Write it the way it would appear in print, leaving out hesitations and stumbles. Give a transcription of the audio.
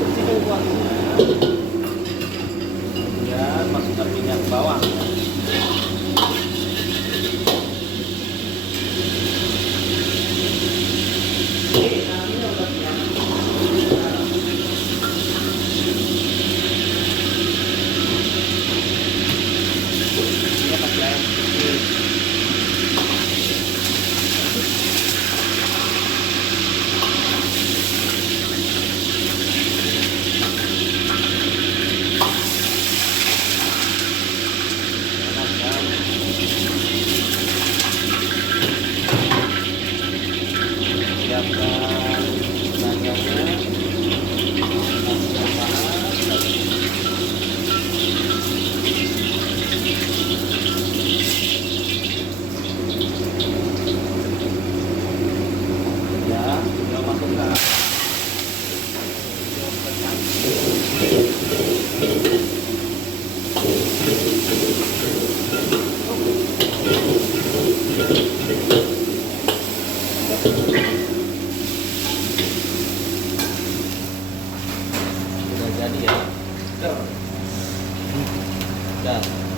Bersihkan kuahnya. Kemudian masukkan minyak bawang. Ini pakai air putih. Siapkan tenaganya, masukkan panas. Ya, tinggal masukkan. Sudah jadi ya. Sudah.